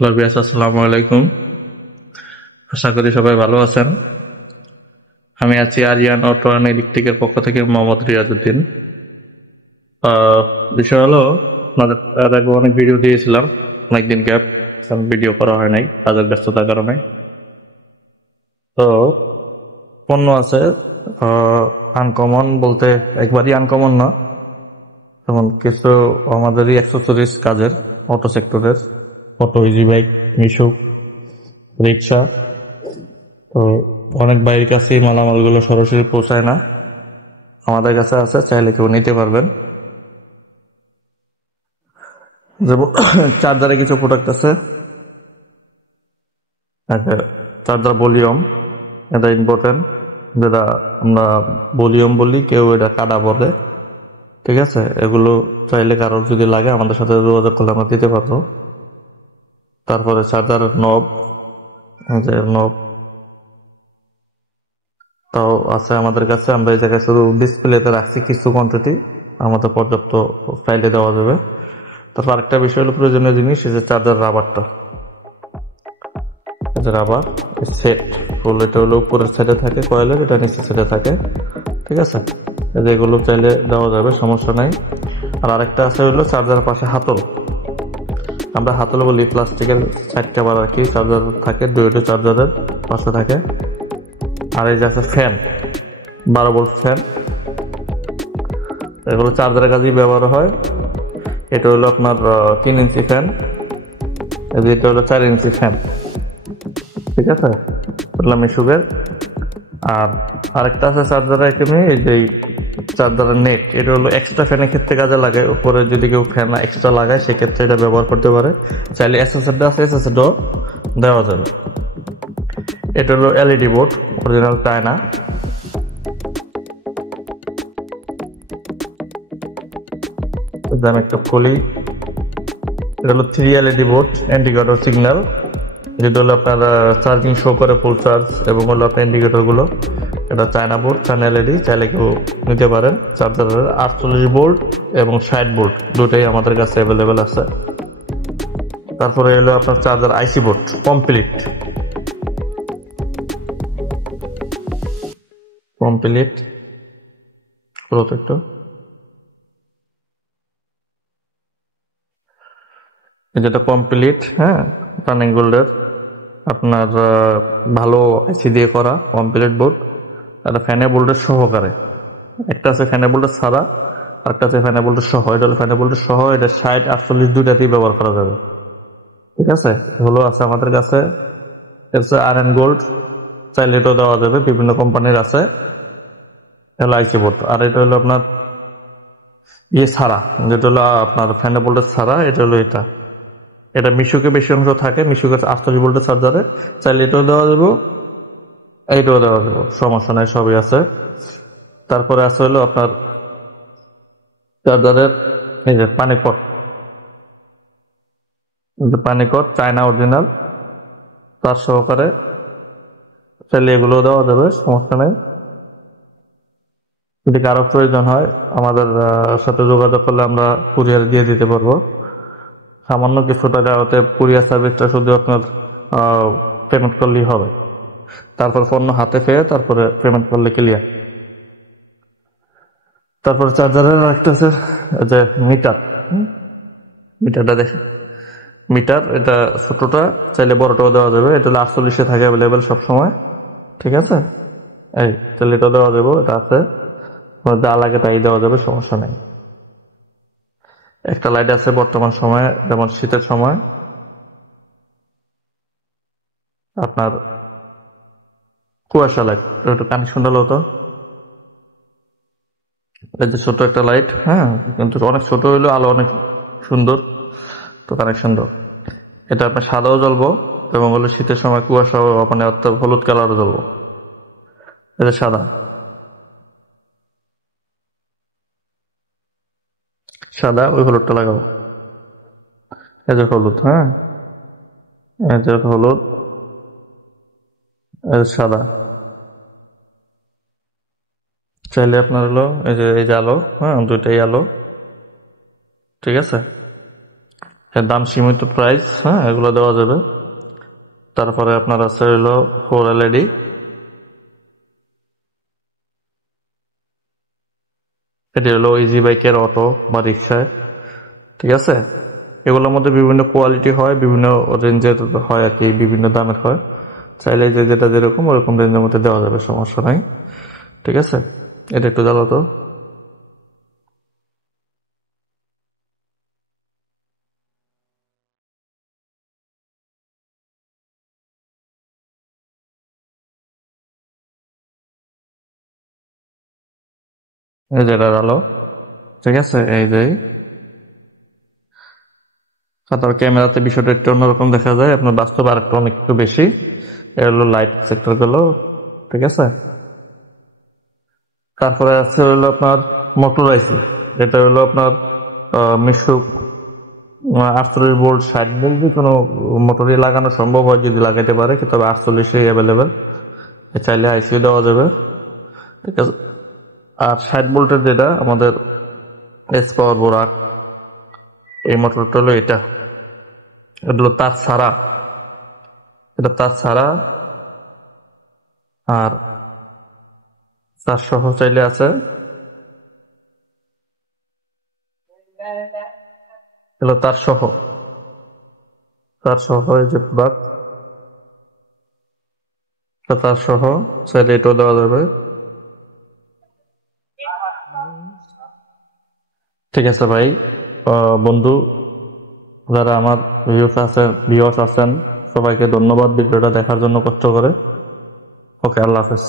আসসালামু আলাইকুম। আশা করি সবাই ভালো আছেন। আমি আছি আরিয়ান অটো অ্যান্ড ইলেকট্রিকের পক্ষ থেকে মোহাম্মদ রিয়াজউদ্দিন। আহ, বিষয় হলো, আপনাদের এর আগে অনেক ভিডিও দিয়েছিলাম, অনেকদিন গ্যাপ, ভিডিও করা হয় নাই কাজের ব্যস্ততার কারণে। তো পণ্য আছে আনকমন বলতে একবারই আনকমন না, যেমন কিছু আমাদেরই অ্যাক্সেসরিজ কাজের, অটো সেক্টরের, অটো ইজি বাইক, মিশুক, রিক্সা। তো অনেক বাইরের কাছে এই মালামালগুলো সরাসরি পৌঁছায় না, আমাদের কাছে আছে, চাইলে কেউ নিতে পারবেন। যেমন চার্জারে কিছু প্রোডাক্ট আছে, চার্জার ভলিউম, এটা ইম্পর্টেন্ট, যেটা আমরা ভলিউম বলি, কেউ এটা কাটা বলে, ঠিক আছে। এগুলো চাইলে কারোর যদি লাগে আমাদের সাথে যোগাযোগ করলে আমরা দিতে পারবো। তারপরে চার্জারের নব, যে নব তাও আছে আমাদের কাছে। আমরা এই জায়গায় শুধু ডিসপ্লেতে রাখছি কিছু কোয়ান্টিটি, আমাদের পর্যাপ্ত ফাইলে দেওয়া যাবে। তারপর আরেকটা বিষয় হলো প্রয়োজনীয় জিনিস, এই যে চার্জার রাবারটা, এই যে রাবার সেট ফুল, এটা হলো উপরের সাইডে থাকে কয়েলের, এটা নিচের সাইডে থাকে, ঠিক আছে। এই যে এগুলো চাইলে দেওয়া যাবে, সমস্যা নাই। আর আরেকটা আছে হলো চার্জারের পাশে হাতল, আমরা হাতল বলি, প্লাস্টিকের সাইড কাভার আর কি, চার্জার থাকে দুইটা, চার্জারের পাশে থাকে। আর এই যে আছে ফ্যান, 12 ভোল্ট ফ্যান, এগুলো চার্জারের কাজেই ব্যবহার হয়। এটা হলো আপনার 3 ইঞ্চি ফ্যান, এটা হলো 4 ইঞ্চি ফ্যান, ঠিক আছে, বললাম মিশুকের। আর আরেকটা আছে চার্জারের আইটেমে, এই যে চার্জারের নেট, এটা হলো এক্সট্রা ফ্যানের ক্ষেত্রে কাজে লাগে, উপরে যদি কেউ ফ্যান এক্সট্রা লাগায় সেক্ষেত্রে এটা ব্যবহার করতে পারে। চাইলে এসএসএডটা আছে, এসএসএডও দেওয়া যাবে। এটা হলো এলইডি বোর্ড, অরিজিনাল চায়না। আমি একটা খুলি, এটা হলো 3 এলইডি বোর্ড, ইন্ডিকেটর সিগন্যাল, যেটা হলো আপনার চার্জিং শো করে, ফুল চার্জ, এবং হলো আপনার ইন্ডিকেটর গুলো। এটা চায়না বোর্ড, চায়না এলইডি, চাইলে কেউ নিতে পারেন। চার্জারের 48 ভোল্ট এবং 60 ভোল্ট দুটাই আমাদের কাছে অ্যাভেলেবেল আছে। তারপরে এলো আপনার চার্জার আইসি বোর্ড কমপ্লিট, কমপ্লিট প্রোটেক্টর, যেটা কমপ্লিট, হ্যাঁ, রানিং গোল্ডের আপনার ভালো আইসি দিয়ে করা কমপ্লিট বোর্ড। এটা ফ্যানে বোল্টের সহকারে, একটা আছে ফ্যানে বোল্টের ছাড়া, একটা আছে ফ্যানে বোল্টের সহ। এটা হলো ফ্যানে বোল্টের সহ, এটা 60, 48 দুইটাতেই ব্যবহার করা যাবে, ঠিক আছে। এগুলো আছে আমাদের কাছে। এরপর আয়রন গোল্ড, চাইলে এটাও দেওয়া যাবে, বিভিন্ন কোম্পানির আছে। এলো আইসি বোর্ড। আর এটা হলো আপনার ইয়ে ছাড়া, যেটা হলো আপনার ফ্যানে বোল্টের ছাড়া, এটা হলো এটা, এটা মিশুকে বেশি অংশ থাকে, মিশুকের 48 ভোল্টের চার্জারে, চাইলে এটাও দেওয়া যাবে, এইটাও দেওয়া যাবে, সমস্যা নাই, সবই আছে। তারপরে আছে হলো আপনার চার্জারের এই যে পানিকট, পানিকট চায়না অরিজিনাল, তার সহকারে, চাইলে এগুলো দেওয়া যাবে, সমস্যা নেই। যদি কারো প্রয়োজন হয় আমাদের সাথে যোগাযোগ করলে আমরা কুরিয়ার দিয়ে দিতে পারবো। সামান্য কিছু টাকা হতে কুরিয়ার সার্ভিসটা শুধু আপনার পেমেন্ট করলেই হবে। তারপর পণ্য হাতে পেয়ে তারপরে পেমেন্ট করলে ক্লিয়ার। তারপরে চার্জারের একটা আছে যে মিটার, মিটারটা দেখে, মিটার এটা ছোটটা, চাইলে বড়টাও দেওয়া যাবে। এটা হলো 48-এ থাকে অ্যাভেলেবেল সবসময়, ঠিক আছে। এই চাইলে এটা দেওয়া যাবে, এটা আছে, যা লাগে তাই দেওয়া যাবে, সমস্যা নেই। একটা লাইট আছে বর্তমান সময়ে, যেমন শীতের সময় আপনার কুয়াশা লাইট, একটু কানেকশন হলো তো, এই যে ছোট একটা লাইট, হ্যাঁ, কিন্তু অনেক ছোট হইলো আলো অনেক সুন্দর, তো কানেকশন দাও। এটা আপনার সাদাও জ্বলবো, এবং হলো শীতের সময় কুয়াশাও, মানে অর্থাৎ হলুদ কালারও জ্বলবো। এটা সাদা, সাদা ওই হলুদটা লাগাবো। এই যে হলুদ, হ্যাঁ, এই যে হলুদ, এই যে সাদা। চাইলে আপনার হলো এই যে আলো, হ্যাঁ, দুইটাই আলো, ঠিক আছে। এর দাম সীমিত প্রাইস, হ্যাঁ, এগুলো দেওয়া যাবে। তারপরে আপনার আছে হলো 4 LED, এটি হলো ইজি বাইকের অটো বা রিক্সায়, ঠিক আছে। এগুলোর মধ্যে বিভিন্ন কোয়ালিটি হয়, বিভিন্ন রেঞ্জের হয় আর কি, বিভিন্ন দামের হয়। চাইলে যে যেটা যেরকম ওরকম রেঞ্জের মধ্যে দেওয়া যাবে, সমস্যা নাই, ঠিক আছে। এটা একটু জ্বালো তো। এই যে এটা জ্বালো, ঠিক আছে। এই যে তারপর ক্যামেরাতে বিষয়টা একটু অন্যরকম দেখা যায়, আপনার বাস্তবে আর একটু অনেক একটু বেশি। এ হলো লাইট সেক্টর গুলো, ঠিক আছে। তারপরে আছে হলো আপনার মোটর আইসি, এটা হলো আপনার মিশুক 48 ভোল্ট 60 ভোল্ট যে কোনো মোটরই লাগানো সম্ভব হয়, যদি লাগাইতে পারে, তবে 48 অ্যাভেলেবেল, চাইলে আইসিও দেওয়া যাবে, ঠিক আছে। আর 60 ভোল্টের যেটা আমাদের এস পাওয়ার বোরাক, এই মোটরটা হলো এটা, এটা হলো তার ছাড়া, এটা তার ছাড়া। আর তার সহ চাইলে আছে, এগুলো তার সহ, তার সহ এই যে প্রোডাক্ট, তার সহ চাইলে এটাও দেওয়া যাবে, ঠিক আছে ভাই। বন্ধু যারা আমার ভিউয়ার্স আছেন, সবাইকে ধন্যবাদ ভিডিওটা দেখার জন্য, কষ্ট করে। ওকে, আল্লাহ হাফেজ।